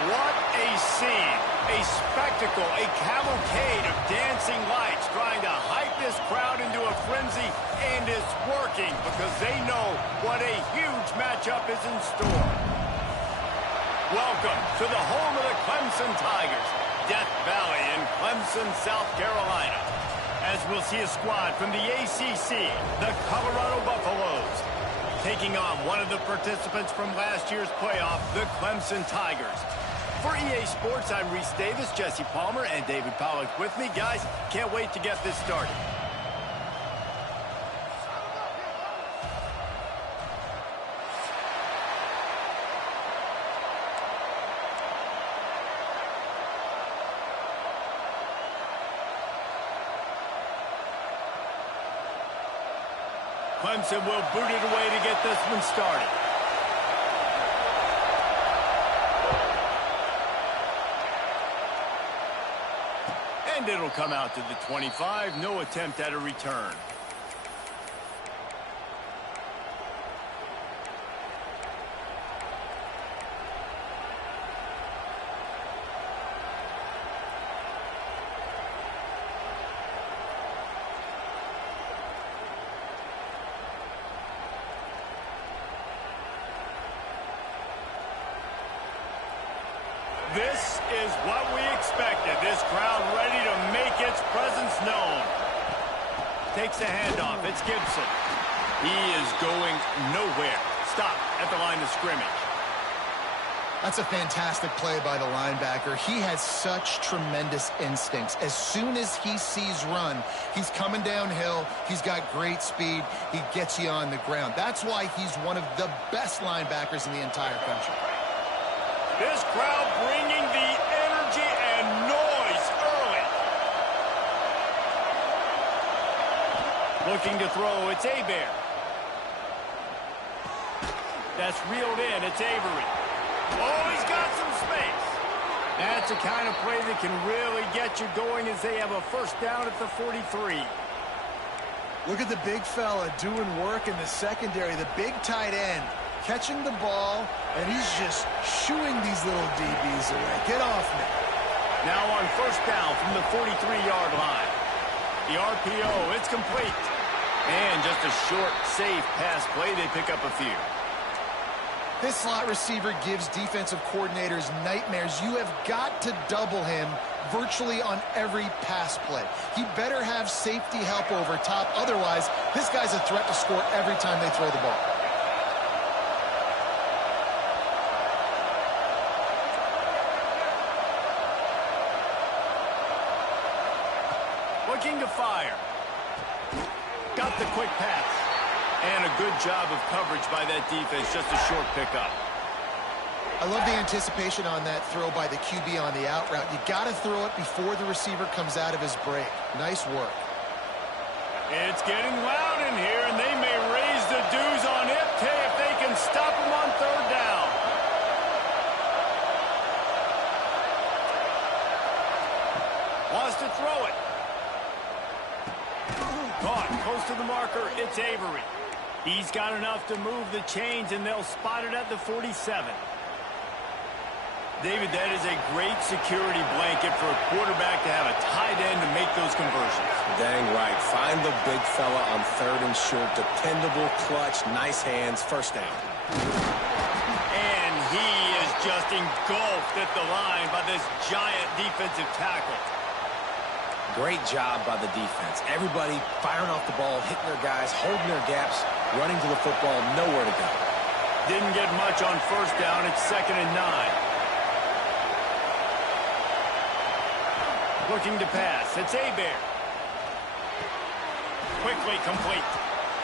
What a scene, a spectacle, a cavalcade of dancing lights trying to hype this crowd into a frenzy, and it's working because they know what a huge matchup is in store. Welcome to the home of the Clemson Tigers, Death Valley in Clemson, South Carolina, as we'll see a squad from the ACC, the Colorado Buffaloes, taking on one of the participants from last year's playoff, the Clemson Tigers. For EA Sports, I'm Reese Davis, Jesse Palmer, and David Pollack with me. Guys, can't wait to get this started. Clemson will boot it away to get this one started. And it'll come out to the 25. No attempt at a return. This is what we expected. This crowd ready to make its presence known. Takes the handoff. It's Gibson. He is going nowhere. Stop at the line of scrimmage. That's a fantastic play by the linebacker. He has such tremendous instincts. As soon as he sees run, he's coming downhill. He's got great speed. He gets you on the ground. That's why he's one of the best linebackers in the entire country. This crowd bringing the energy and noise early. Looking to throw, it's Abear. That's reeled in, it's Avery. Oh, he's got some space. That's the kind of play that can really get you going as they have a first down at the 43. Look at the big fella doing work in the secondary, the big tight end. Catching the ball, and he's just shooing these little DBs away. Get off me. Now on first down from the 43-yard line. The RPO, it's complete. And just a short, safe pass play. They pick up a few. This slot receiver gives defensive coordinators nightmares. You have got to double him virtually on every pass play. He better have safety help over top. Otherwise, this guy's a threat to score every time they throw the ball. Looking to fire. Got the quick pass. And a good job of coverage by that defense. Just a short pickup. I love the anticipation on that throw by the QB on the out route. You got to throw it before the receiver comes out of his break. Nice work. It's getting loud in here, and they may raise the dues on Ncaa if they can stop him on third down. Wants to throw it. Caught close to the marker. It's Avery. He's got enough to move the chains, and they'll spot it at the 47. David, that is a great security blanket for a quarterback to have a tight end to make those conversions. Dang right. Find the big fella on third and short. Dependable, clutch, nice hands, first down. And he is just engulfed at the line by this giant defensive tackle. Great job by the defense. Everybody firing off the ball, hitting their guys, holding their gaps, running to the football, nowhere to go. Didn't get much on first down. It's 2nd and 9. Looking to pass. It's Abear. Quickly complete.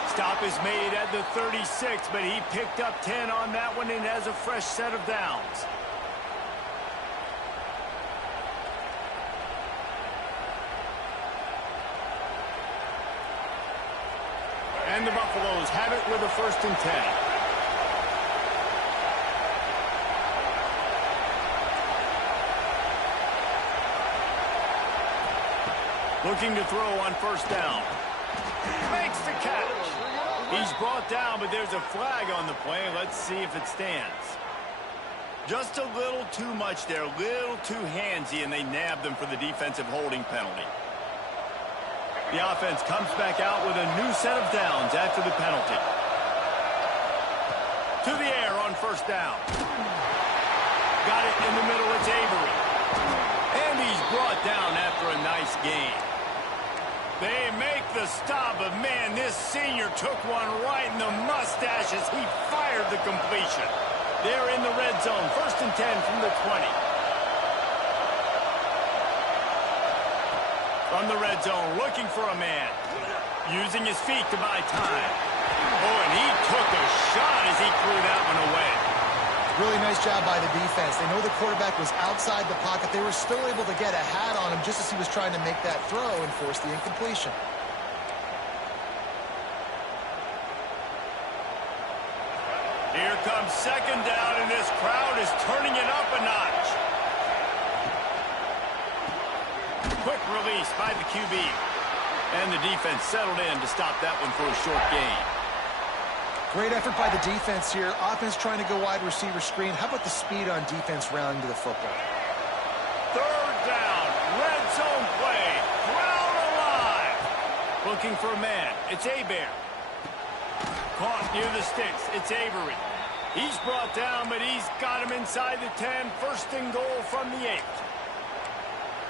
Stop is made at the 36, but he picked up 10 on that one and has a fresh set of downs. And the Buffaloes have it with a 1st and 10. Looking to throw on first down. Makes the catch. He's brought down, but there's a flag on the play. Let's see if it stands. Just a little too much there, a little too handsy, and they nabbed them for the defensive holding penalty. The offense comes back out with a new set of downs after the penalty. To the air on first down. Got it in the middle, it's Avery. And he's brought down after a nice gain. They make the stop, but man, this senior took one right in the mustache as he fired the completion. They're in the red zone, 1st and 10 from the 20. From the red zone, looking for a man. Using his feet to buy time. Oh, and he took a shot as he threw that one away. Really nice job by the defense. They know the quarterback was outside the pocket. They were still able to get a hat on him just as he was trying to make that throw and force the incompletion. Here comes 2nd down, and this crowd is turning it up a notch. Quick release by the QB. And the defense settled in to stop that one for a short gain. Great effort by the defense here. Offense trying to go wide receiver screen. How about the speed on defense rounding to the football? 3rd down. Red zone play. Crowd alive. Looking for a man. It's Hebert. Caught near the sticks. It's Avery. He's brought down, but he's got him inside the 10. 1st and goal from the 8.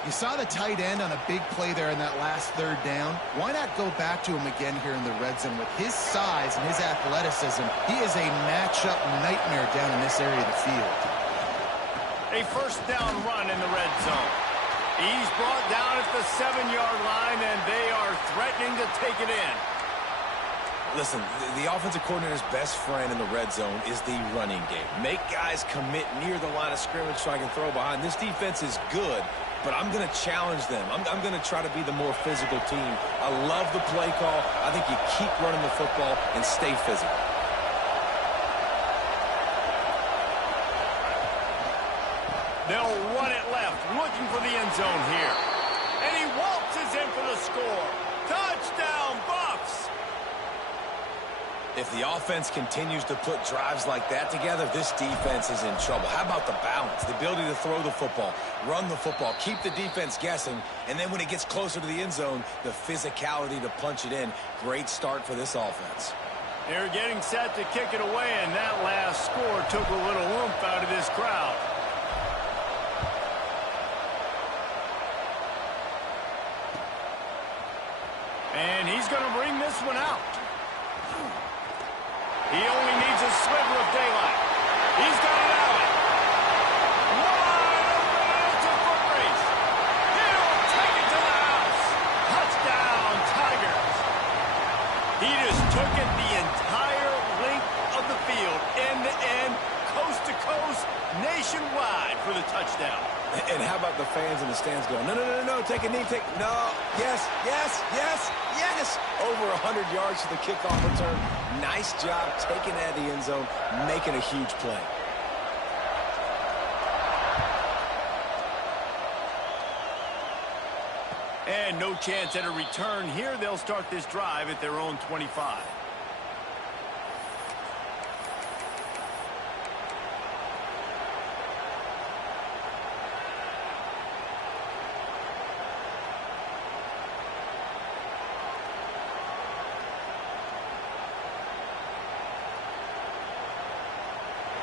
You saw the tight end on a big play there in that last 3rd down. Why not go back to him again here in the red zone? With his size and his athleticism, he is a matchup nightmare down in this area of the field. A 1st down run in the red zone. He's brought down at the 7-yard line, and they are threatening to take it in. Listen, the offensive coordinator's best friend in the red zone is the running game. Make guys commit near the line of scrimmage so I can throw behind. This defense is good, but I'm going to challenge them. I'm going to try to be the more physical team. I love the play call. I think you keep running the football and stay physical. They'll run it left, looking for the end zone here. And he waltzes in for the score. Touchdown, Buffs! If the offense continues to put drives like that together, this defense is in trouble. How about the balance, the ability to throw the football, run the football, keep the defense guessing, and then when it gets closer to the end zone, the physicality to punch it in. Great start for this offense. They're getting set to kick it away, and that last score took a little oomph out of this crowd. And he's going to bring this one out. He only needs a sliver of daylight. He's got it out. Wide open. It's a foot race. He'll take it to the house. Touchdown, Tigers. He just took it the entire length of the field, end to end, coast to coast, nationwide for the touchdown. And how about the fans in the stands going, no, no, no, no, take a knee, no, yes, yes, yes, yes. Over 100 yards to the kickoff return. Nice job taking that to the end zone, making a huge play. And no chance at a return here. They'll start this drive at their own 25.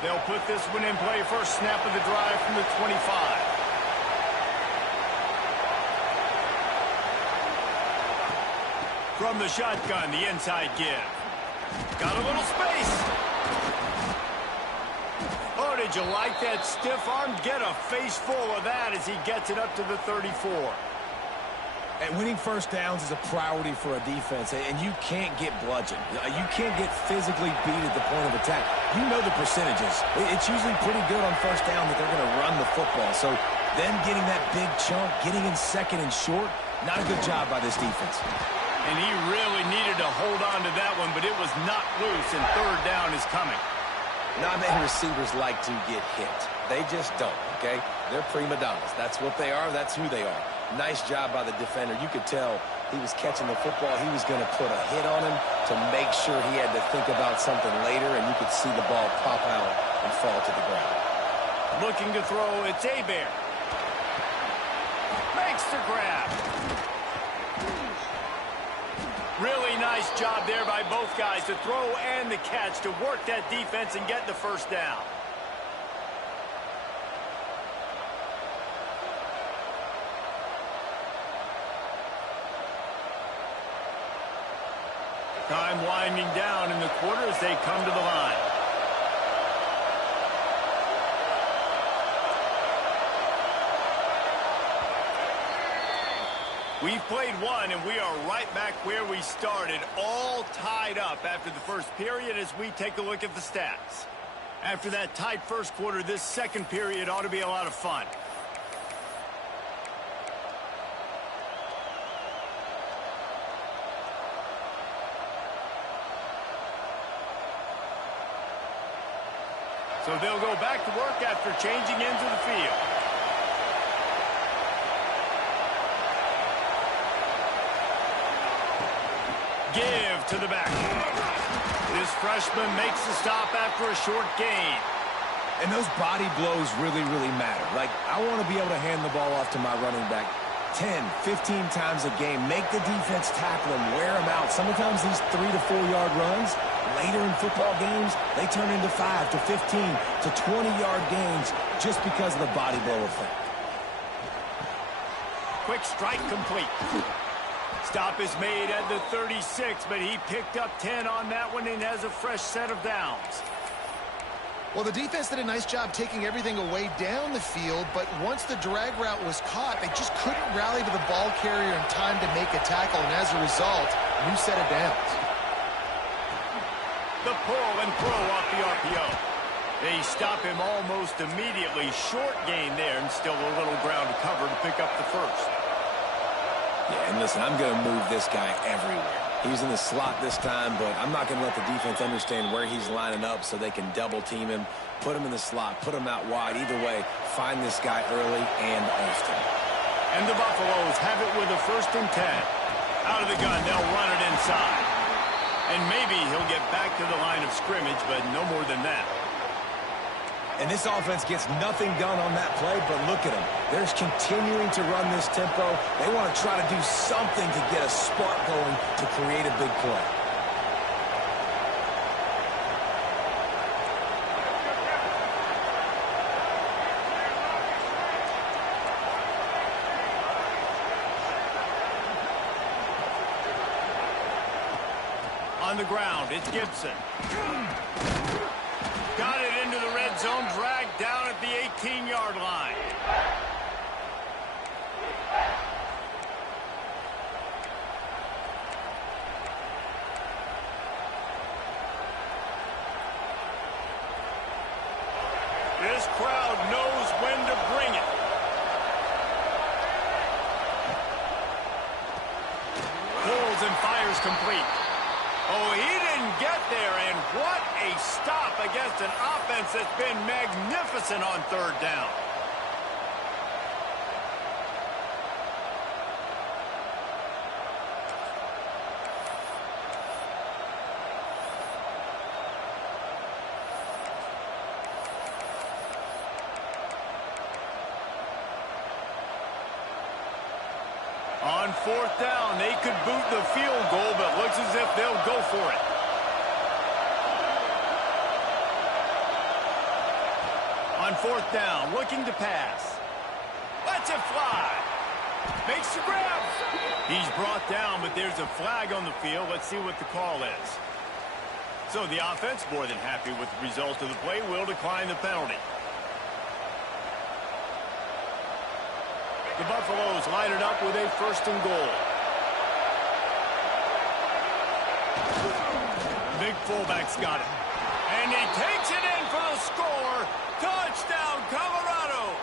They'll put this one in play. First snap of the drive from the 25. From the shotgun, the inside give. Got a little space. Oh, did you like that stiff arm? Get a face full of that as he gets it up to the 34. And winning first downs is a priority for a defense, and you can't get bludgeoned. You can't get physically beat at the point of attack. You know the percentages. It's usually pretty good on first down that they're going to run the football. So them getting that big chunk, getting in second and short, not a good job by this defense. And he really needed to hold on to that one, but it was not loose, and third down is coming. Not many receivers like to get hit. They just don't, okay? They're prima donnas. That's what they are. That's who they are. Nice job by the defender. You could tell he was catching the football. He was going to put a hit on him to make sure he had to think about something later, and you could see the ball pop out and fall to the ground. Looking to throw, it's Bear. Makes the grab. Really nice job there by both guys to throw and the catch to work that defense and get the first down. Time winding down in the quarter as they come to the line. We've played one, and we are right back where we started, all tied up after the first period as we take a look at the stats. After that tight first quarter, this second period ought to be a lot of fun. So they'll go back to work after changing into the field. Give to the back. This freshman makes the stop after a short gain. And those body blows really, really matter. Like, I want to be able to hand the ball off to my running back 10, 15 times a game. Make the defense tackle him, wear him out. Sometimes these 3 to 4 yard runs, later in football games, they turn into 5 to 15 to 20 yard gains just because of the body blow effect. Quick strike complete. Stop is made at the 36, but he picked up 10 on that one and has a fresh set of downs. Well, the defense did a nice job taking everything away down the field, but once the drag route was caught, they just couldn't rally to the ball carrier in time to make a tackle, and as a result, new set of downs. The pull and throw off the RPO. They stop him almost immediately. Short gain there, and still a little ground to cover to pick up the first. Yeah, and listen, I'm going to move this guy everywhere. He's in the slot this time, but I'm not going to let the defense understand where he's lining up so they can double team him, put him in the slot, put him out wide. Either way, find this guy early and often. And the Buffaloes have it with a 1st and 10. Out of the gun, they'll run it inside. And maybe he'll get back to the line of scrimmage, but no more than that. And this offense gets nothing done on that play, but look at them. They're continuing to run this tempo. They want to try to do something to get a spark going to create a big play. On the ground, it's Gibson. Got it into the red zone, dragged down at the 18-yard line. This crowd knows when to bring it. Pulls and fires complete. Oh, he didn't get there, and what a stop against an offense that's been magnificent on 3rd down. On 4th down, they could boot the field goal, but looks as if they'll go for it. On 4th down, looking to pass. Lets it fly. Makes the grab. He's brought down, but there's a flag on the field. Let's see what the call is. So the offense, more than happy with the result of the play, will decline the penalty. The Buffaloes line it up with a 1st and goal. Big fullback's got it. And he takes it in for the score. Touchdown, Colorado.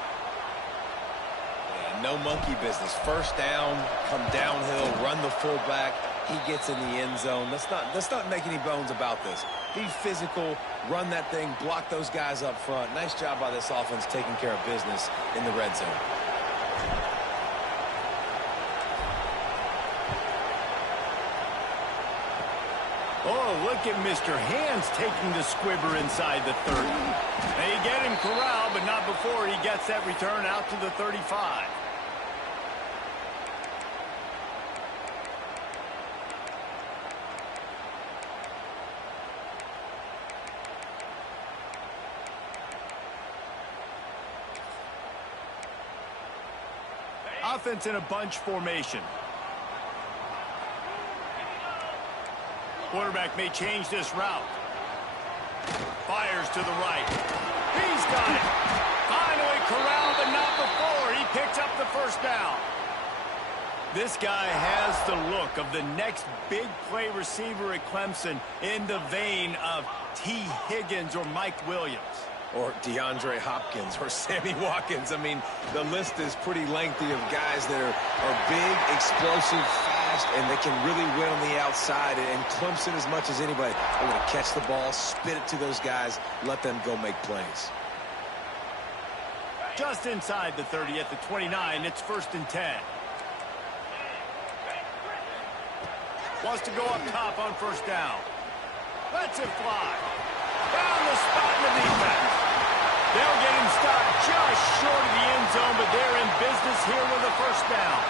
Yeah, no monkey business. 1st down, come downhill, run the fullback. He gets in the end zone. Let's not make any bones about this. Be physical, run that thing, block those guys up front. Nice job by this offense taking care of business in the red zone. Oh, look at Mr. Hands taking the squibber inside the 30. They get him corralled, but not before he gets that return out to the 35. Offense in a bunch formation. Quarterback may change this route. Fires to the right. He's got it. Finally corralled, but not before. He picks up the first down. This guy has the look of the next big play receiver at Clemson, in the vein of T. Higgins or Mike Williams. Or DeAndre Hopkins or Sammy Watkins. I mean, the list is pretty lengthy of guys that are big, explosive, fast, and they can really win on the outside. And Clemson, as much as anybody, they're going to catch the ball, spit it to those guys, let them go make plays. Just inside the 30 at the 29, it's 1st and 10. Wants to go up top on 1st down. Lets it fly. Found the spot in the defense. They'll get him stopped just short of the end zone, but they're in business here with a 1st down.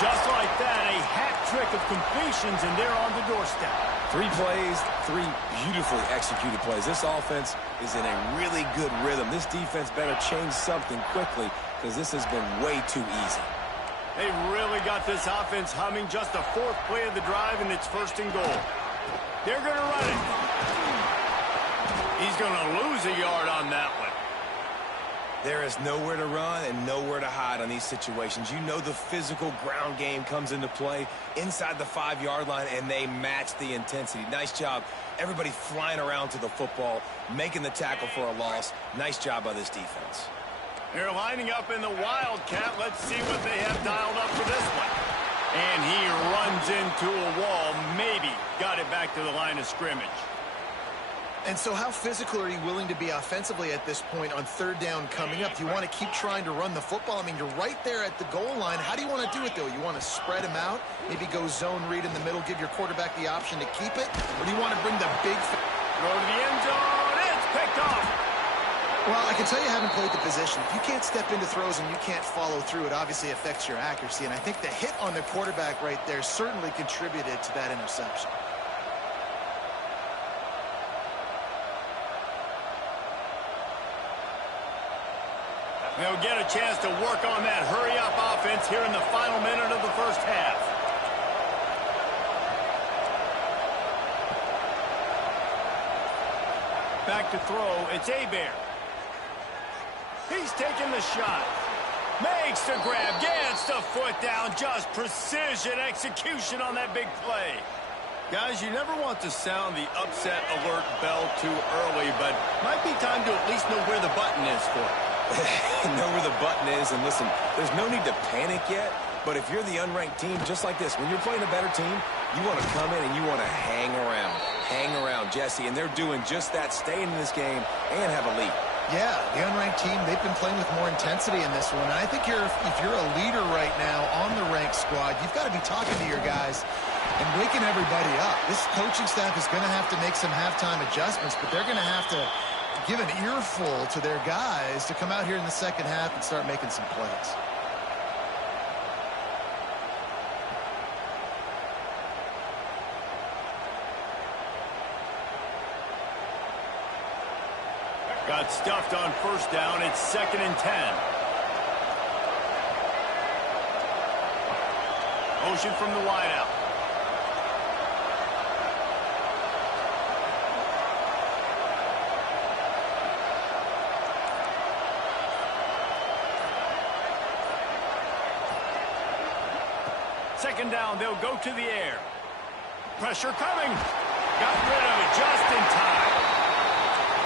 Just like that, a hat trick of completions, and they're on the doorstep. 3 plays, 3 beautifully executed plays. This offense is in a really good rhythm. This defense better change something quickly because this has been way too easy. They really got this offense humming. Just the 4th play of the drive, and it's 1st and goal. They're going to run it. He's going to lose a yard on that one. There is nowhere to run and nowhere to hide on these situations. You know the physical ground game comes into play inside the 5-yard line, and they match the intensity. Nice job. Everybody flying around to the football, making the tackle for a loss. Nice job by this defense. They're lining up in the Wildcat. Let's see what they have dialed up for this one. And he runs into a wall. Maybe got it back to the line of scrimmage. And so how physical are you willing to be offensively at this point on 3rd down coming up? Do you want to keep trying to run the football? I mean, you're right there at the goal line. How do you want to do it, though? You want to spread him out, maybe go zone read in the middle, give your quarterback the option to keep it? Or do you want to bring the big... Throw to the end zone. It's picked off. Well, I can tell you haven't played the position. If you can't step into throws and you can't follow through, it obviously affects your accuracy. And I think the hit on the quarterback right there certainly contributed to that interception. They'll get a chance to work on that hurry-up offense here in the final minute of the 1st half. Back to throw. It's Hebert. He's taking the shot. Makes the grab. Gets the foot down. Just precision execution on that big play. Guys, you never want to sound the upset alert bell too early, but might be time to at least know where the button is for it. Know where the button is, and listen, there's no need to panic yet, but if you're the unranked team, just like this, when you're playing a better team, you want to come in and you want to hang around Jesse, and they're doing just that, staying in this game and have a lead. Yeah, the unranked team, they've been playing with more intensity in this one, and I think if you're a leader right now on the ranked squad, you've got to be talking to your guys and waking everybody up. This coaching staff is going to have to make some halftime adjustments, but they're going to have to give an earful to their guys to come out here in the 2nd half and start making some plays. Got stuffed on 1st down. It's 2nd and 10. Motion from the wideout. Second down, they'll go to the air. Pressure coming. Got rid of it just in time.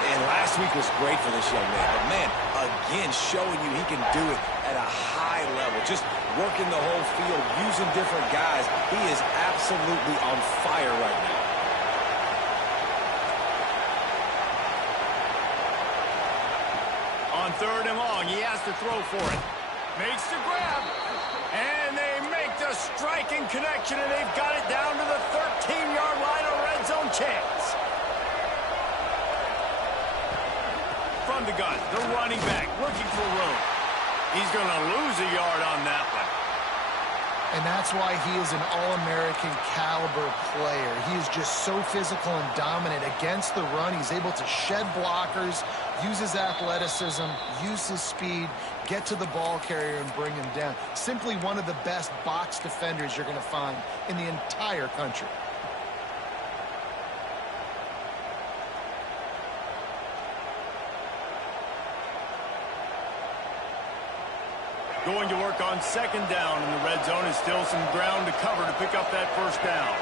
And last week was great for this young man. But, man, again, showing you he can do it at a high level. Just working the whole field, using different guys. He is absolutely on fire right now. On 3rd and long, he has to throw for it. Makes the grab. And they make the A striking connection, and they've got it down to the 13-yard line, a red zone chance. From the gun, the running back looking for room. He's going to lose a yard on that one. And that's why he is an All-American caliber player. He is just so physical and dominant against the run. He's able to shed blockers, use his athleticism, use his speed, get to the ball carrier and bring him down. Simply one of the best box defenders you're going to find in the entire country. Going to work on second down in the red zone, and still some ground to cover to pick up that first down.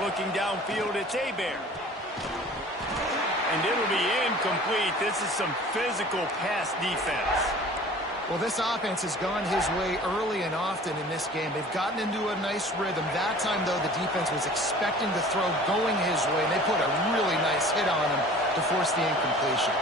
Looking downfield, it's Abear. And it'll be incomplete. This is some physical pass defense. Well, this offense has gone his way early and often in this game. They've gotten into a nice rhythm. That time, though, the defense was expecting the throw going his way, and they put a really nice hit on him to force the incompletion.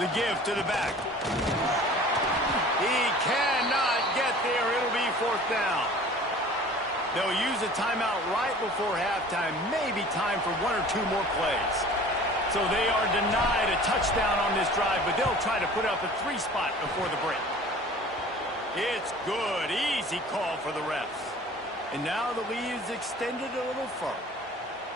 The give to the back. He cannot get there. It'll be fourth down. They'll use a timeout right before halftime. Maybe time for one or two more plays. So they are denied a touchdown on this drive, but they'll try to put up a 3-spot before the break. It's good. Easy call for the refs. And now the lead is extended a little further.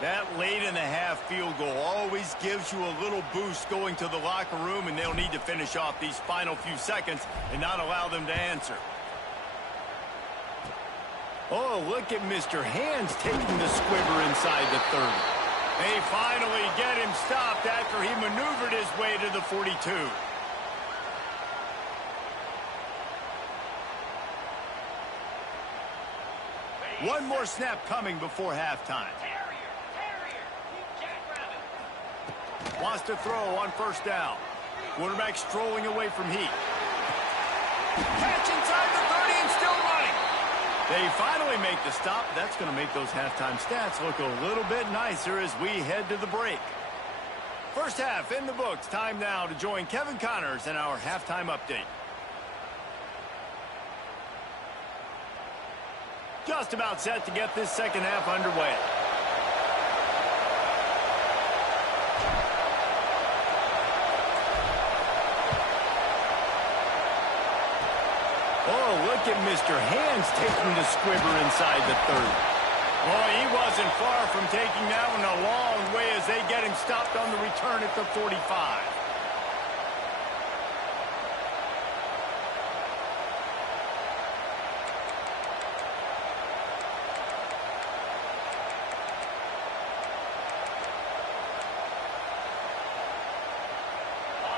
That late-in-the-half field goal always gives you a little boost going to the locker room, and they'll need to finish off these final few seconds and not allow them to answer. Oh, look at Mr. Hands taking the squibber inside the 30. They finally get him stopped after he maneuvered his way to the 42. One more snap coming before halftime. Wants to throw on first down. Quarterback strolling away from heat. Catch inside the 30 and still running. They finally make the stop. That's going to make those halftime stats look a little bit nicer as we head to the break. First half in the books. Time now to join Kevin Connors in our halftime update. Just about set to get this second half underway. Oh, look at Mr. Hands taking the squibber inside the 30. Oh, he wasn't far from taking that one a long way as they get him stopped on the return at the 45.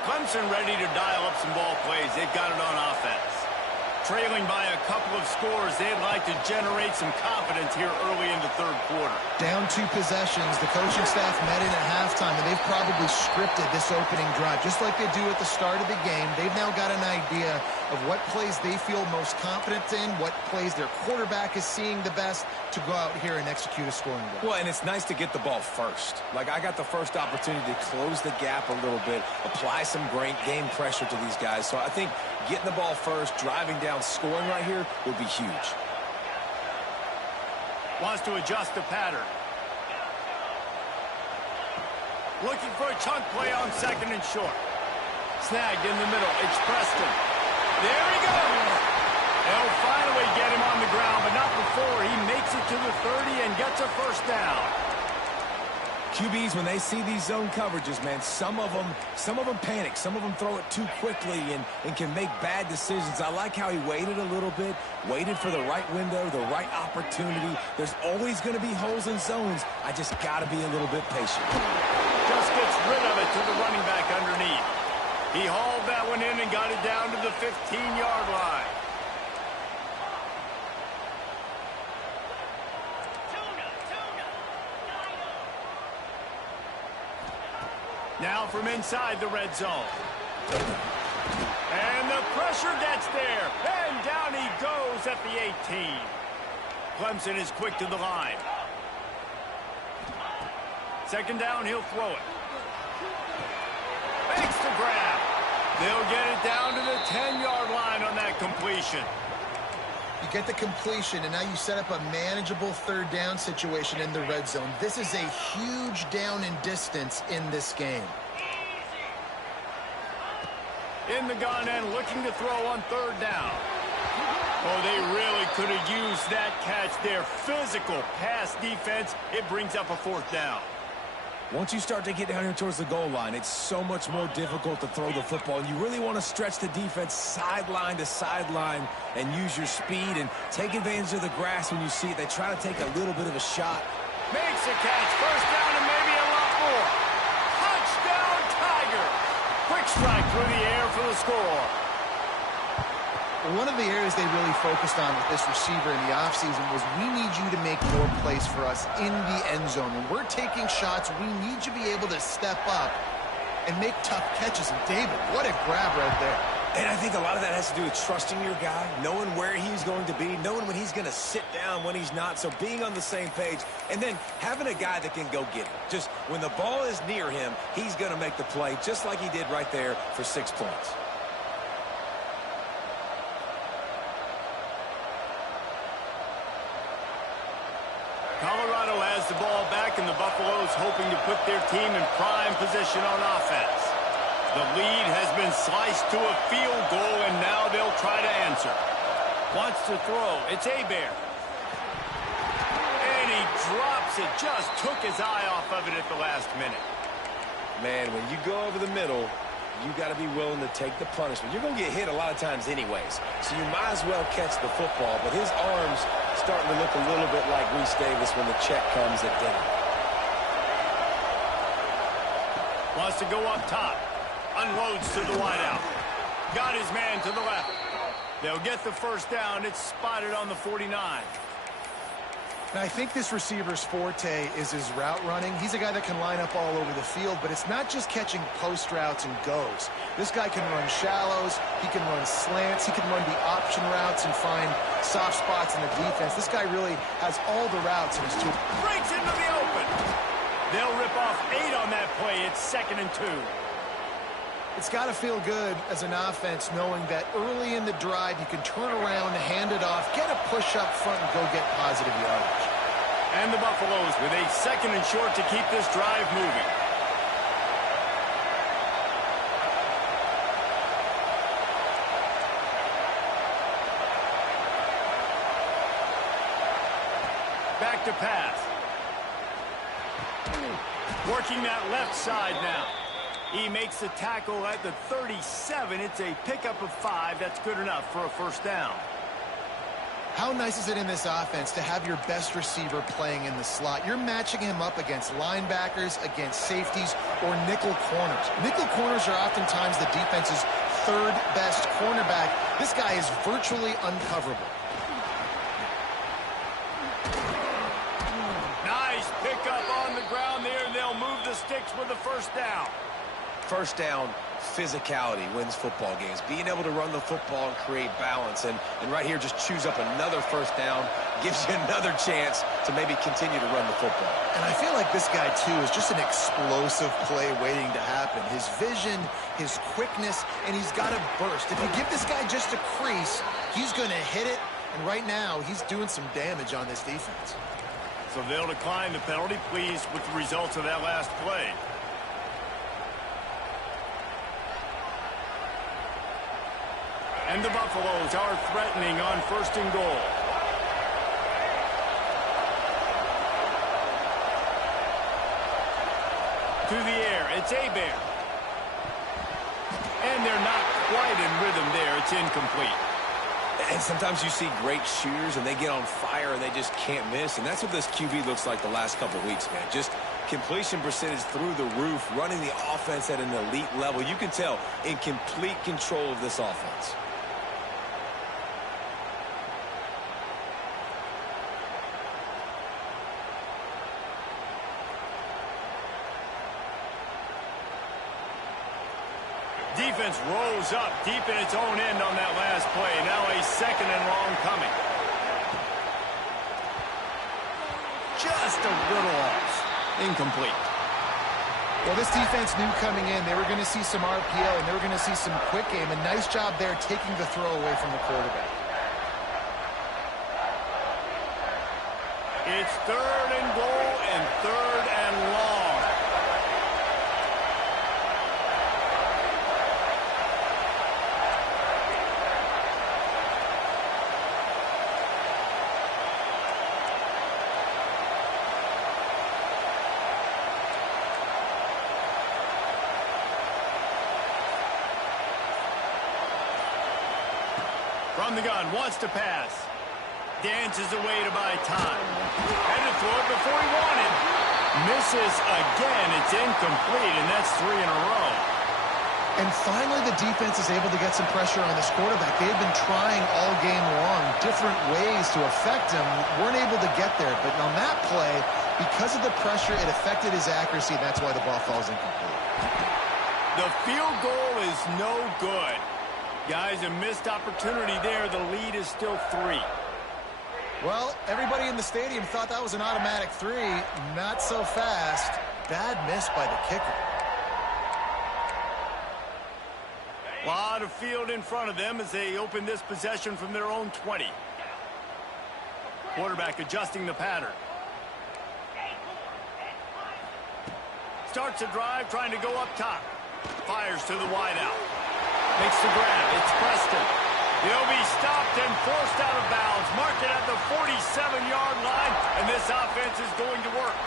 Clemson ready to dial up some ball plays. They've got it on offense. Trailing by a couple of scores, they'd like to generate some confidence here early in the third quarter. Down 2 possessions, the coaching staff met in at halftime, and they've probably scripted this opening drive. Just like they do at the start of the game, they've now got an idea of what plays they feel most confident in, what plays their quarterback is seeing the best to go out here and execute a scoring drive. Well, and it's nice to get the ball first. Like, I got the first opportunity to close the gap a little bit, apply some great game pressure to these guys. So I think getting the ball first, driving down, scoring right here would be huge. Wants to adjust the pattern. Looking for a chunk play on second and short. Snagged in the middle. It's Preston. There he goes. They'll finally get him on the ground, but not before he makes it to the 30 and gets a first down. QBs, when they see these zone coverages, man, some of them panic. Some of them throw it too quickly and can make bad decisions. I like how he waited a little bit, waited for the right window, the right opportunity. There's always going to be holes in zones. I just got to be a little bit patient. Just gets rid of it to the running back underneath. He hauled that one in and got it down to the 15-yard line. Now from inside the red zone. And the pressure gets there. And down he goes at the 18. Clemson is quick to the line. Second down, he'll throw it. Makes the grab. They'll get it down to the 10-yard line on that completion. You get the completion, and now you set up a manageable third down situation in the red zone. This is a huge down in distance in this game. In the gun and looking to throw on third down. Oh, they really could have used that catch there. Physical pass defense. It brings up a fourth down. Once you start to get down here towards the goal line, it's so much more difficult to throw the football. And you really want to stretch the defense sideline to sideline and use your speed and take advantage of the grass when you see it. They try to take a little bit of a shot. Makes a catch. First down and maybe a lot more. Touchdown, Tiger. Quick strike through the air for the score. One of the areas they really focused on with this receiver in the offseason was we need you to make more plays for us in the end zone. When we're taking shots, we need you to be able to step up and make tough catches. And David, what a grab right there. And I think a lot of that has to do with trusting your guy, knowing where he's going to be, knowing when he's going to sit down, when he's not, so being on the same page, and then having a guy that can go get it. Just when the ball is near him, he's going to make the play, just like he did right there for 6 points. Colorado has the ball back, and the Buffaloes hoping to put their team in prime position on offense. The lead has been sliced to a field goal, and now they'll try to answer. Wants to throw. It's Hebert. And he drops it. Just took his eye off of it at the last minute. Man, when you go over the middle, you got to be willing to take the punishment. You're going to get hit a lot of times anyways, so you might as well catch the football. But his arms starting to look a little bit like Reese Davis when the check comes at dinner. Wants to go up top. Unloads to the wideout. Got his man to the left. They'll get the first down. It's spotted on the 49. And I think this receiver's forte is his route running. He's a guy that can line up all over the field, but it's not just catching post routes and goes. This guy can run shallows, he can run slants, he can run the option routes and find soft spots in the defense. This guy really has all the routes in his tool. Breaks into the open. They'll rip off 8 on that play. It's 2nd and 2. It's got to feel good as an offense knowing that early in the drive you can turn around, hand it off, get a push up front, and go get positive yardage. And the Buffaloes with a 2nd and short to keep this drive moving. Back to pass. Working that left side now. He makes the tackle at the 37. It's a pickup of 5. That's good enough for a first down. How nice is it in this offense to have your best receiver playing in the slot? You're matching him up against linebackers, against safeties, or nickel corners. Nickel corners are oftentimes the defense's 3rd best cornerback. This guy is virtually uncoverable. Nice pickup on the ground there. They'll move the sticks with the first down. First down, physicality wins football games. Being able to run the football and create balance. And right here, just choose up another first down, gives you another chance to maybe continue to run the football. And I feel like this guy, too, is just an explosive play waiting to happen. His vision, his quickness, and he's got a burst. If you give this guy just a crease, he's going to hit it. And right now, he's doing some damage on this defense. So they'll decline the penalty, pleased with the results of that last play. And the Buffaloes are threatening on 1st and goal. To the air, it's Hebert. And they're not quite in rhythm there. It's incomplete. And sometimes you see great shooters and they get on fire and they just can't miss. And that's what this QB looks like the last couple of weeks, man. Just completion percentage through the roof, running the offense at an elite level. You can tell in complete control of this offense. defense rose up deep in its own end on that last play. Now a 2nd and long coming. Just a little off. Incomplete. Well, this defense knew coming in they were going to see some RPO and they were going to see some quick game. A nice job there taking the throw away from the quarterback. It's 3rd and goal and 3rd and long. From the gun, wants to pass. Dances away to buy time. Had to throw it before he wanted. Misses again. It's incomplete, and that's 3 in a row. And finally, the defense is able to get some pressure on this quarterback. They had been trying all game long, different ways to affect him. Weren't able to get there. But on that play, because of the pressure, it affected his accuracy, and that's why the ball falls incomplete. The field goal is no good. Guys, a missed opportunity there. The lead is still 3. Well, everybody in the stadium thought that was an automatic 3. Not so fast. Bad miss by the kicker. A lot of field in front of them as they open this possession from their own 20. Quarterback adjusting the pattern. Starts a drive trying to go up top. Fires to the wideout. Makes the grab. It's Preston. He'll be stopped and forced out of bounds. Marked it at the 47-yard line, and this offense is going to work.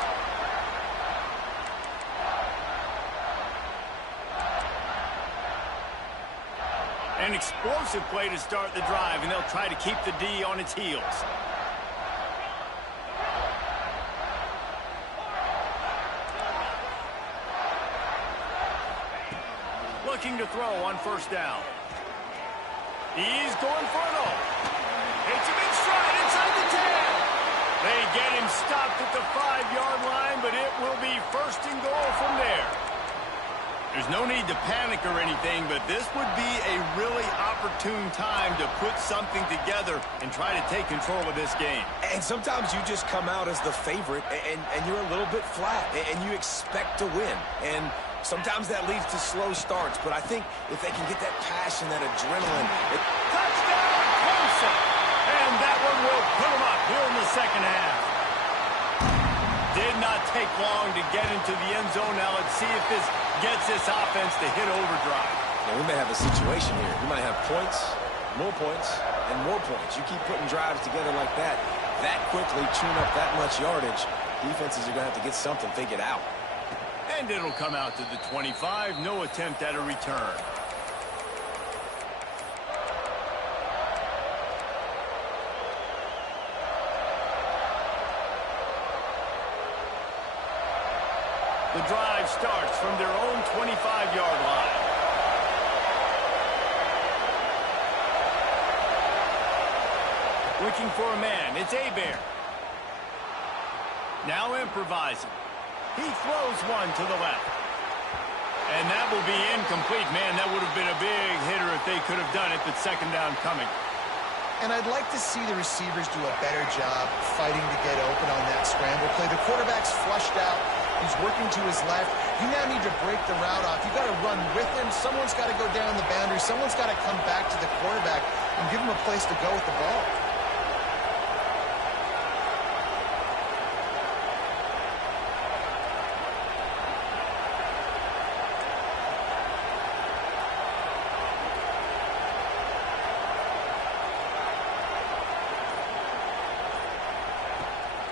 An explosive play to start the drive, and they'll try to keep the D on its heels. Looking to throw on 1st down. He's going for it all. Hits him in stride inside the 10. They get him stopped at the 5-yard line, but it will be 1st and goal from there. There's no need to panic or anything, but this would be a really opportune time to put something together and try to take control of this game. And sometimes you just come out as the favorite, and you're a little bit flat, and you expect to win. And sometimes that leads to slow starts, but I think if they can get that passion, that adrenaline. Touchdown, Clemson! And that one will put them up here in the 2nd half. Did not take long to get into the end zone. Now let's see if this gets this offense to hit overdrive. Now, we may have a situation here. We might have points, and more points. You keep putting drives together like that quickly, tune up that much yardage, defenses are going to have to get something figured out. And it'll come out to the 25. No attempt at a return. The drive starts from their own 25-yard line. Looking for a man. It's Hebert. Now improvising. He throws one to the left. And that will be incomplete. Man, that would have been a big hitter if they could have done it, but 2nd down coming. And I'd like to see the receivers do a better job fighting to get open on that scramble play. The quarterback's flushed out. He's working to his left. You now need to break the route off. You've got to run with him. Someone's got to go down the boundary. Someone's got to come back to the quarterback and give him a place to go with the ball.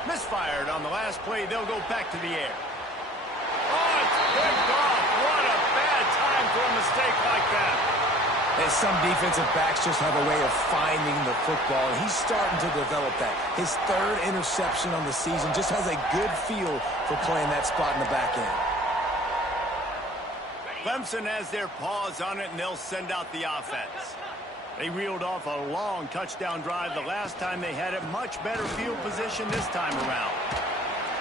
Misfired on the last play. They'll go back to the air. Oh, it's picked off. What a bad time for a mistake like that. And some defensive backs just have a way of finding the football, and he's starting to develop that. His 3rd interception on the season, just has a good feel for playing that spot in the back end. Clemson has their paws on it, and they'll send out the offense. They reeled off a long touchdown drive the last time they had it. Much better field position this time around.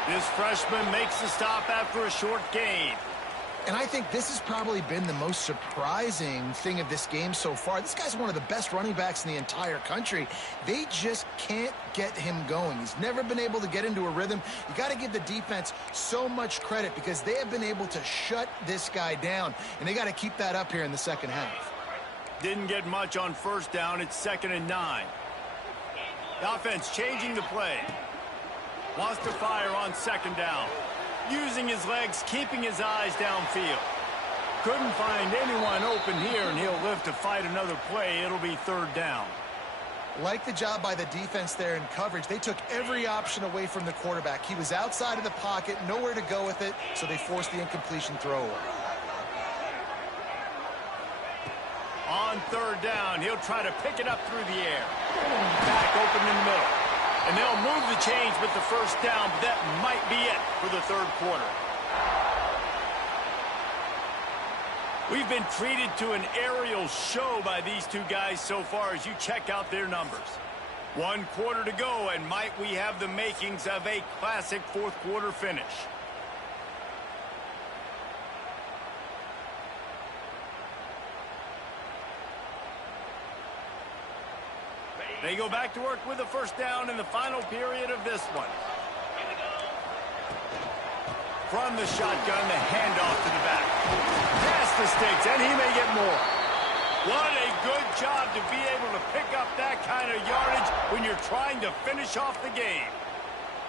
This freshman makes the stop after a short gain. And I think this has probably been the most surprising thing of this game so far. This guy's one of the best running backs in the entire country. They just can't get him going. He's never been able to get into a rhythm. You got to give the defense so much credit because they have been able to shut this guy down, and they got to keep that up here in the second half. Didn't get much on first down. It's 2nd and 9. The offense changing the play. Wants to fire on 2nd down. Using his legs, keeping his eyes downfield. Couldn't find anyone open here, and he'll live to fight another play. It'll be 3rd down. Like the job by the defense there in coverage. They took every option away from the quarterback. He was outside of the pocket, nowhere to go with it, so they forced the incompletion throw away. On 3rd down, he'll try to pick it up through the air. Back open in the middle. And they'll move the chains with the 1st down, but that might be it for the 3rd quarter. We've been treated to an aerial show by these two guys so far as you check out their numbers. 1 quarter to go, and might we have the makings of a classic 4th quarter finish. They go back to work with the 1st down in the final period of this one. From the shotgun, the handoff to the back. Past the sticks, and he may get more. What a good job to be able to pick up that kind of yardage when you're trying to finish off the game.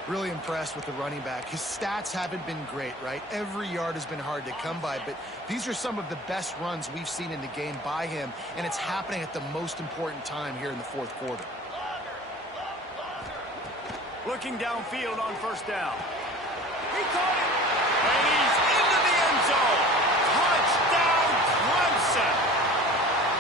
Really impressed with the running back. His stats haven't been great, right? Every yard has been hard to come by, but these are some of the best runs we've seen in the game by him, and it's happening at the most important time here in the 4th quarter. Looking downfield on 1st down. He caught it, and he's into the end zone. Touchdown, Clemson!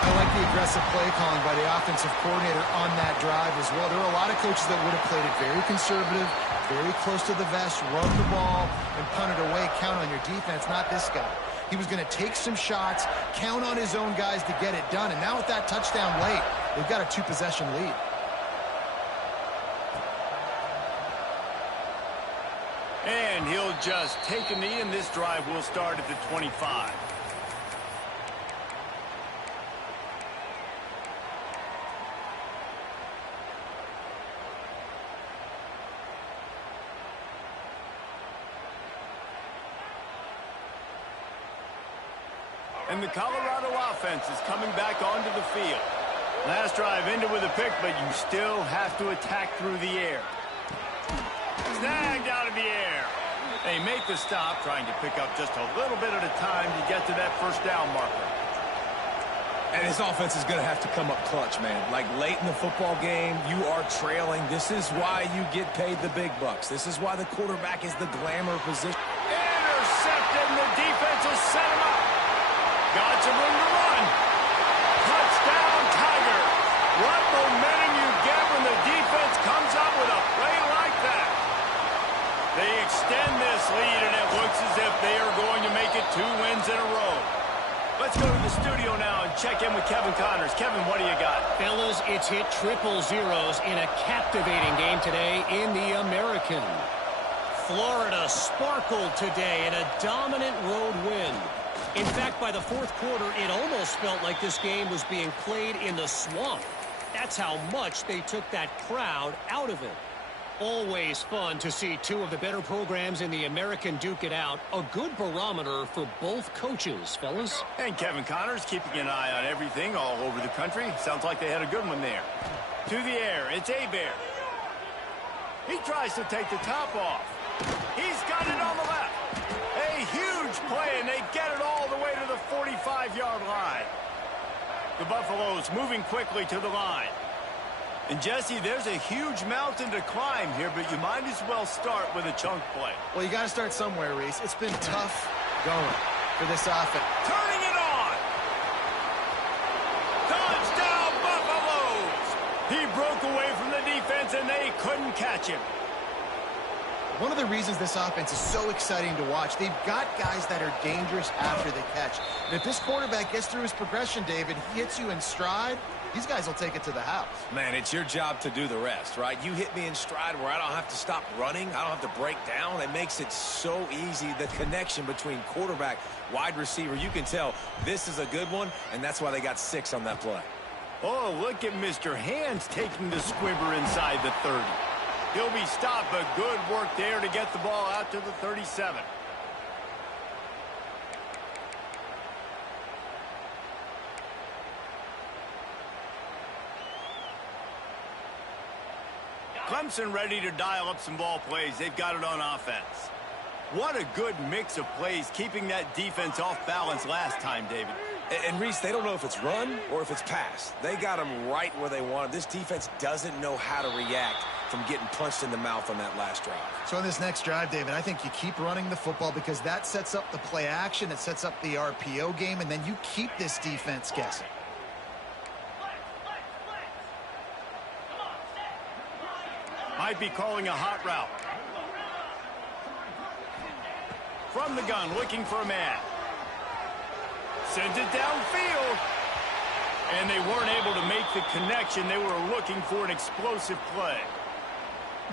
I like the aggressive play calling by the offensive coordinator on that drive as well. There were a lot of coaches that would have played it very conservative, very close to the vest, run the ball, and punt it away. Count on your defense, not this guy. He was going to take some shots, count on his own guys to get it done. And now with that touchdown late, they've got a 2-possession lead. And he'll just take a knee, and this drive will start at the 25. And the Colorado offense is coming back onto the field. Last drive ended with a pick, but you still have to attack through the air. Snagged out of the air. They make the stop, trying to pick up just a little bit at a time to get to that 1st down marker. And his offense is going to have to come up clutch, man. Like late in the football game, you are trailing. This is why you get paid the big bucks. This is why the quarterback is the glamour position. Intercepted, and the defense has set him up. Got some room to run. Touchdown, Tigers. What momentum you get when the defense comes up with a play like that. They extend this lead, and it looks as if they are going to make it 2 wins in a row. Let's go to the studio now and check in with Kevin Connors. Kevin, what do you got? Fellas, it's hit triple zeros in a captivating game today in the American. Florida sparkled today in a dominant road win. In fact, by the 4th quarter, it almost felt like this game was being played in the swamp. That's how much they took that crowd out of it. Always fun to see 2 of the better programs in the American duke it out. A good barometer for both coaches, fellas. And Kevin Connors keeping an eye on everything all over the country. Sounds like they had a good one there. To the air, it's Abear. He tries to take the top off. He's got it on the left. A huge play, and they get it all the way to the 45-yard line. The Buffaloes moving quickly to the line. And, Jesse, there's a huge mountain to climb here, but you might as well start with a chunk play. Well, you got to start somewhere, Reese. It's been tough going for this offense. Turning it on! Touchdown, Buffaloes! He broke away from the defense, and they couldn't catch him. One of the reasons this offense is so exciting to watch, they've got guys that are dangerous after the catch. And if this quarterback gets through his progression, David, he hits you in stride, these guys will take it to the house. Man, it's your job to do the rest, right? You hit me in stride where I don't have to stop running. I don't have to break down. It makes it so easy. The connection between quarterback, wide receiver, you can tell this is a good one, and that's why they got 6 on that play. Oh, look at Mr. Hands taking the squibber inside the 30. He'll be stopped, but good work there to get the ball out to the 37. Clemson ready to dial up some ball plays. They've got it on offense. What a good mix of plays, keeping that defense off balance last time, David. And Reese, they don't know if it's run or if it's pass. They got them right where they want it. This defense doesn't know how to react from getting punched in the mouth on that last drive. So in this next drive, David, I think you keep running the football because that sets up the play action. It sets up the RPO game, and then you keep this defense guessing. Might be calling a hot route. From the gun, looking for a man. Sends it downfield. And they weren't able to make the connection. They were looking for an explosive play.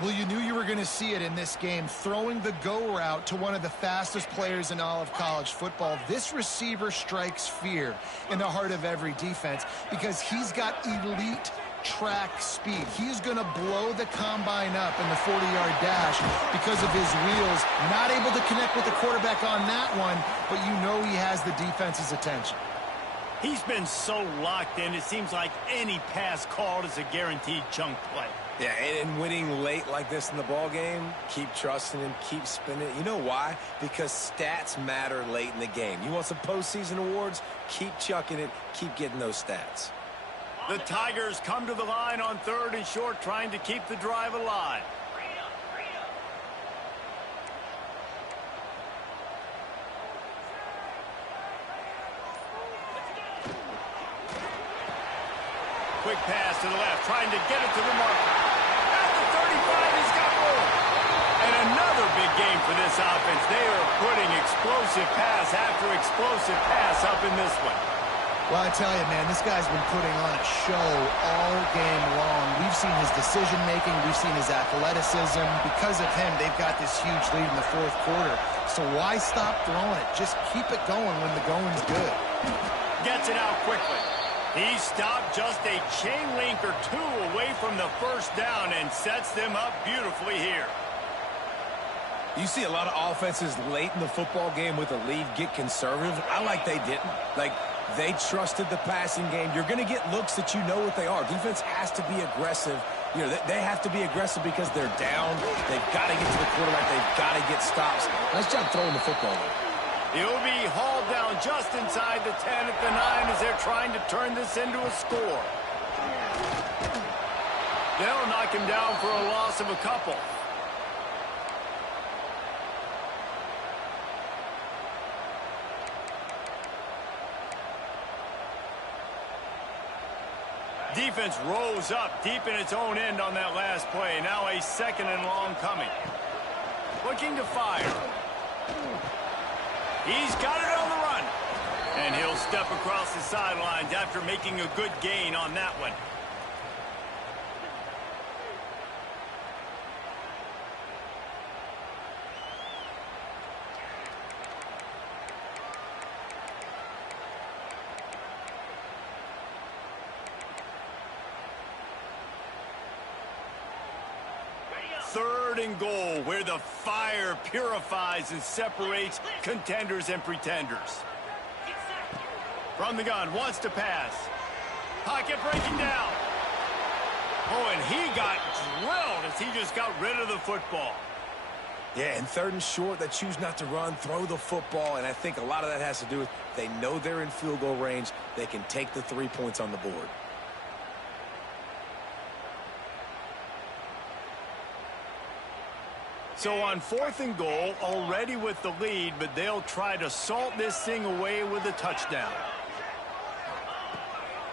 Well, you knew you were going to see it in this game, throwing the go route to one of the fastest players in all of college football. This receiver strikes fear in the heart of every defense because he's got elite track speed. He's going to blow the combine up in the 40-yard dash because of his wheels. Not able to connect with the quarterback on that one, but you know he has the defense's attention. He's been so locked in, it seems like any pass called is a guaranteed chunk play. Yeah, and winning late like this in the ball game, keep trusting him, keep spinning. You know why? Because stats matter late in the game. You want some postseason awards? Keep chucking it, keep getting those stats. The Tigers come to the line on 3rd and short, trying to keep the drive alive. Quick pass to the left, trying to get it to the marker. At the 35, he's got room. And another big game for this offense. They are putting explosive pass after explosive pass up in this one. Well, I tell you, man, this guy's been putting on a show all game long. We've seen his decision-making. We've seen his athleticism. Because of him, they've got this huge lead in the 4th quarter. So why stop throwing it? Just keep it going when the going's good. Gets it out quickly. He stopped just a chain link or 2 away from the first down and sets them up beautifully here. You see a lot of offenses late in the football game with a lead get conservative. I like they didn't. Like, they trusted the passing game. You're going to get looks that you know what they are. Defense has to be aggressive. You know, they have to be aggressive because they're down. They've got to get to the quarterback. They've got to get stops. Nice job throwing the football. He'll be hauled down just inside the 10 at the 9 as they're trying to turn this into a score. They'll knock him down for a loss of a couple. Defense rose up deep in its own end on that last play. Now a 2nd and long coming. Looking to fire. He's got it on the run. And he'll step across the sidelines after making a good gain on that one. Third and goal, where the fire purifies and separates contenders and pretenders. From the gun, wants to pass. Pocket breaking down. Oh, and he got drilled as he just got rid of the football. Yeah, and 3rd and short, they choose not to run, throw the football, and I think a lot of that has to do with they know they're in field goal range. They can take the 3 points on the board. So on 4th and goal, already with the lead, but they'll try to salt this thing away with a touchdown.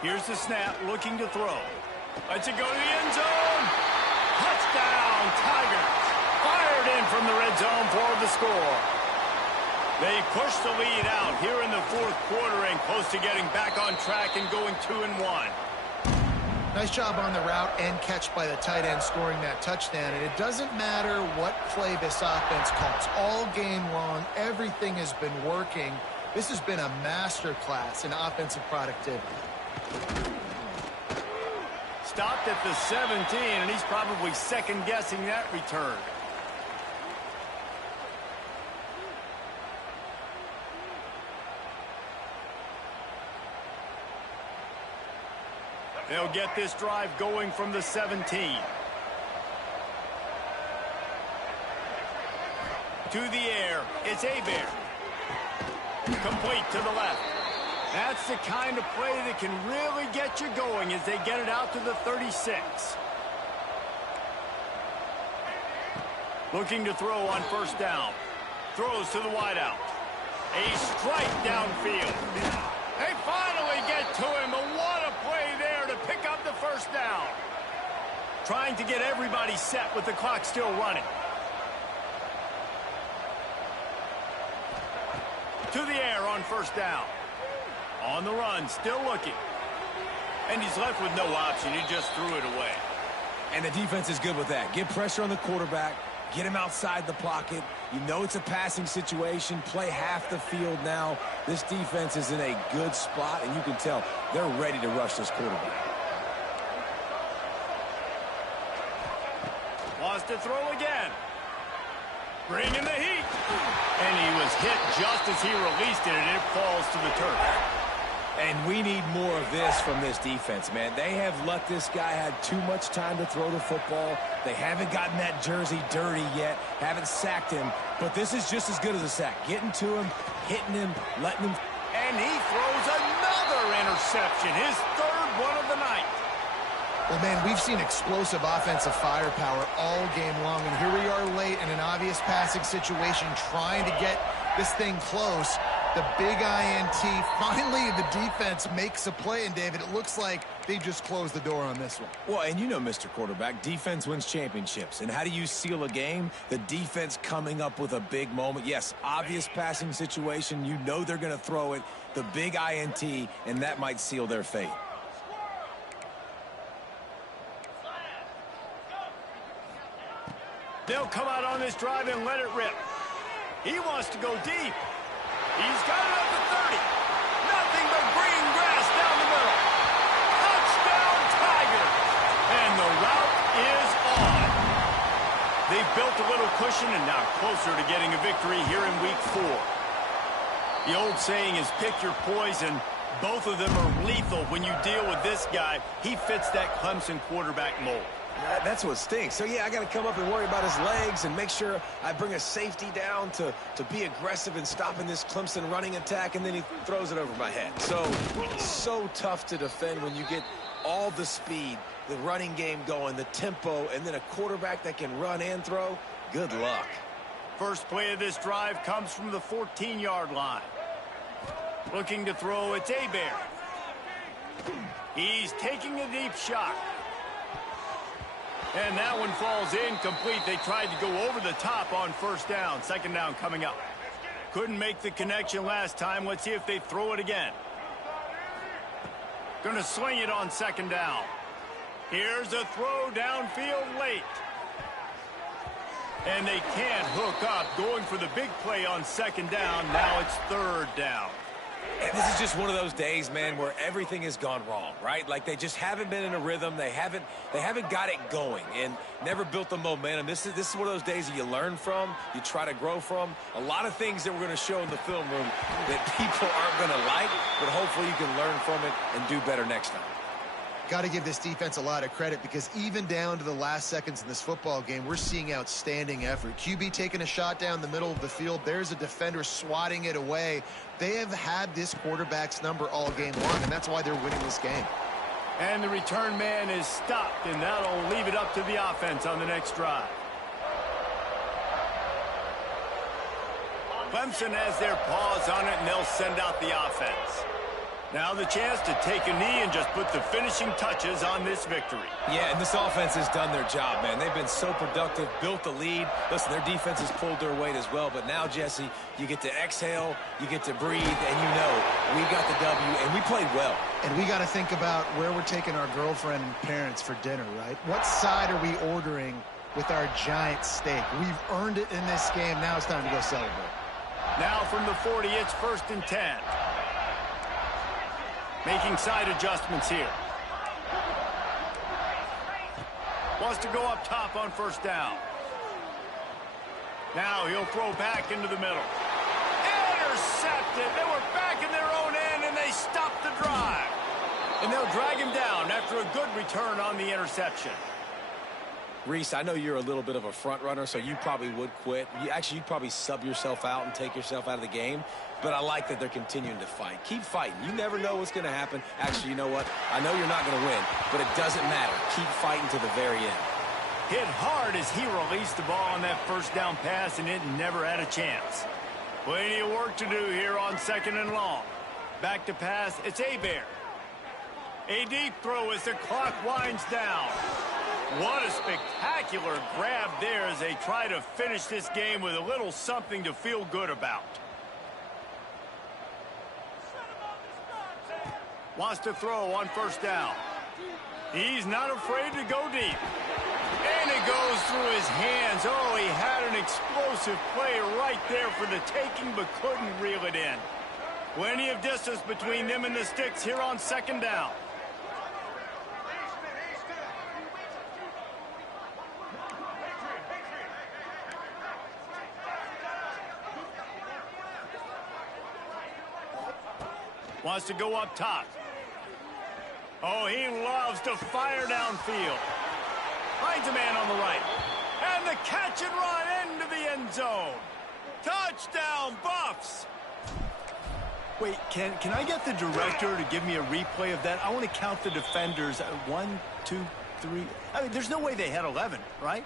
Here's the snap, looking to throw. Lets it go to the end zone. Touchdown, Tigers. Fired in from the red zone for the score. They push the lead out here in the 4th quarter and close to getting back on track and going 2-1. Nice job on the route and catch by the tight end scoring that touchdown. And it doesn't matter what play this offense calls. All game long, everything has been working. This has been a masterclass in offensive productivity. Stopped at the 17, and he's probably second-guessing that return. They'll get this drive going from the 17. To the air, it's Hebert. Complete to the left. That's the kind of play that can really get you going as they get it out to the 36. Looking to throw on first down. Throws to the wideout. A strike downfield. They finally get to him, but what a play there to pick up the first down. Trying to get everybody set with the clock still running. To the air on first down. On the run, still looking. And he's left with no option. He just threw it away. And the defense is good with that. Get pressure on the quarterback. Get him outside the pocket. You know it's a passing situation. Play half the field now. This defense is in a good spot, and you can tell they're ready to rush this quarterback. Wants to throw again. Bringing the heat. And he was hit just as he released it, and it falls to the turf. And we need more of this from this defense, man. They have let this guy have too much time to throw the football. They haven't gotten that jersey dirty yet, haven't sacked him. But this is just as good as a sack. Getting to him, hitting him, letting him. And he throws another interception, his third one of the night. Well, man, we've seen explosive offensive firepower all game long, and here we are late in an obvious passing situation trying to get this thing close. The big INT, finally the defense makes a play, and David, it looks like they just closed the door on this one. Well, and you know, Mr. Quarterback, defense wins championships. And how do you seal a game? The defense coming up with a big moment. Yes, obvious passing situation. You know they're going to throw it. The big INT, and that might seal their fate. They'll come out on this drive and let it rip. He wants to go deep. He's got it up to 30. Nothing but green grass down the middle. Touchdown, Tigers. And the route is on. They've built a little cushion and now closer to getting a victory here in week 4. The old saying is pick your poison. Both of them are lethal when you deal with this guy. He fits that Clemson quarterback mold. That's what stinks. So, yeah, I got to come up and worry about his legs and make sure I bring a safety down to be aggressive in stopping this Clemson running attack, and then he throws it over my head. So tough to defend when you get all the speed, the running game going, the tempo, and then a quarterback that can run and throw. Good luck. First play of this drive comes from the 14-yard line. Looking to throw, it's Hebert. He's taking a deep shot. And that one falls incomplete. They tried to go over the top on first down. Second down coming up. Couldn't make the connection last time. Let's see if they throw it again. Going to sling it on second down. Here's a throw downfield late. And they can't hook up. Going for the big play on second down. Now it's third down. And this is just one of those days, man, where everything has gone wrong, right? Like they just haven't been in a rhythm. They haven't got it going and never built the momentum. This is one of those days that you learn from, you try to grow from. A lot of things that we're going to show in the film room that people aren't going to like, but hopefully you can learn from it and do better next time. Got to give this defense a lot of credit because even down to the last seconds in this football game, we're seeing outstanding effort. QB taking a shot down the middle of the field. There's a defender swatting it away. They have had this quarterback's number all game long, and that's why they're winning this game. And the return man is stopped, and that'll leave it up to the offense on the next drive. Clemson has their paws on it, and they'll send out the offense. Now the chance to take a knee and just put the finishing touches on this victory. Yeah, and this offense has done their job, man. They've been so productive, built the lead. Listen, their defense has pulled their weight as well. But now, Jesse, you get to exhale, you get to breathe, and you know we got the W, and we played well. And we got to think about where we're taking our girlfriend and parents for dinner, right? What side are we ordering with our giant steak? We've earned it in this game. Now it's time to go celebrate. Now from the 40, it's 1st and 10. Making side adjustments here. Wants to go up top on 1st down. Now he'll throw back into the middle. Intercepted. They were back in their own end, and they stopped the drive. And they'll drag him down after a good return on the interception. Reese, I know you're a little bit of a front runner, so you probably would quit. You'd probably sub yourself out and take yourself out of the game. But I like that they're continuing to fight. Keep fighting. You never know what's going to happen. Actually, you know what? I know you're not going to win, but it doesn't matter. Keep fighting to the very end. Hit hard as he released the ball on that 1st down pass, and it never had a chance. Plenty of work to do here on 2nd and long. Back to pass. It's Hebert. A deep throw as the clock winds down. What a spectacular grab there as they try to finish this game with a little something to feel good about. Wants to throw on 1st down. He's not afraid to go deep. And it goes through his hands. Oh, he had an explosive play right there for the taking, but couldn't reel it in. Plenty of distance between them and the sticks here on 2nd down. Wants to go up top. Oh, he loves to fire downfield. Finds a man on the right. And the catch and run into the end zone. Touchdown, Buffs! Wait, can I get the director to give me a replay of that? I want to count the defenders. 1, 2, 3. I mean, there's no way they had 11, right?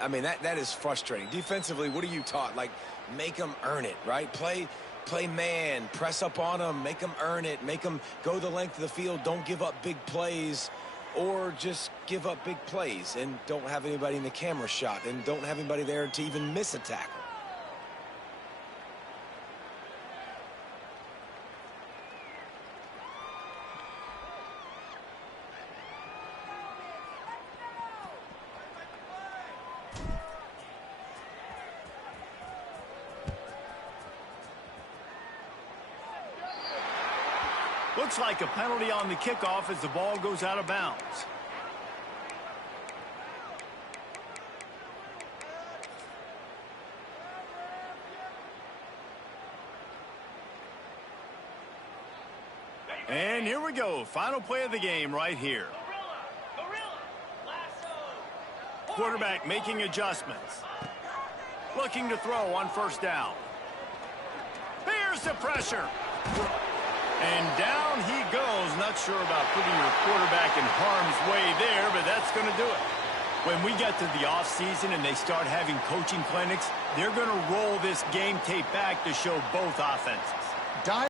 I mean, that is frustrating. Defensively, what are you taught? Like, make them earn it, right? Play man, press up on them, make them earn it, make them go the length of the field, don't give up big plays, or just give up big plays and don't have anybody in the camera shot and don't have anybody there to even miss a tackle. Looks like a penalty on the kickoff as the ball goes out of bounds. And here we go. Final play of the game right here. Quarterback making adjustments. Looking to throw on 1st down. Here's the pressure. And down he goes. Not sure about putting your quarterback in harm's way there, but that's going to do it. When we get to the offseason and they start having coaching clinics, they're going to roll this game tape back to show both offenses.